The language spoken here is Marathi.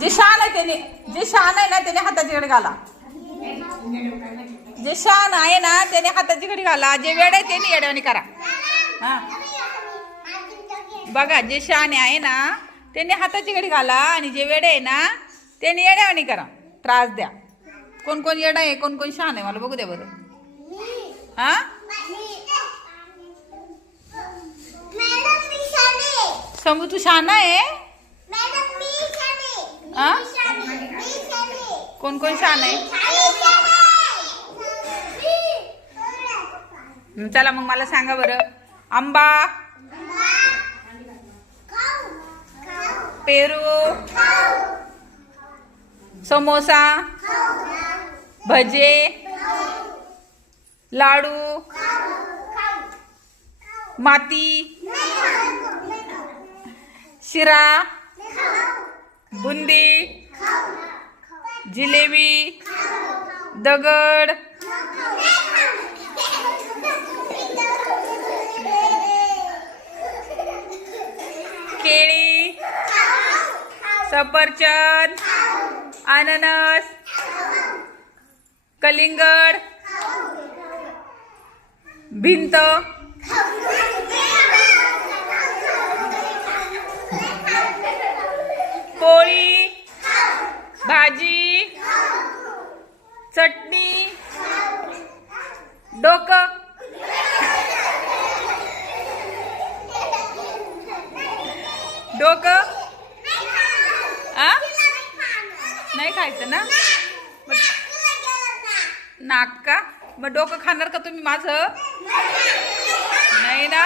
जे शान आहे त्याने, जे शान आहे ना त्याने हाताची घडी घाला. जे शान आहे ना त्याने हाताची घडी घाला. जे वेड आहे त्याने येड्यावानी करा. हा बघा, जे शान आहे ना त्याने हाताची घडी घाला आणि जे वेड आहे ना त्याने येड्यावानी करा. त्रास द्या. कोण कोण येडा आहे, कोण कोण शान आहे मला बघू द्या बरं. हा समू तू शान आहे. कोण कोण शान आहे. चला मग मला सांगा बरं. आंबा, पेरू, समोसा, भजे, लाडू, माती, शिरा, बुंदी, जिलेबी, दगड, केळी, सफरचंद, अननस, कलिंगड, भिंत, पोळी, भाजी, चटणी, डोकं, डोकं नाही खायचं ना. नाक का. मग डोकं खाणार का तुम्ही माझं. नाही ना.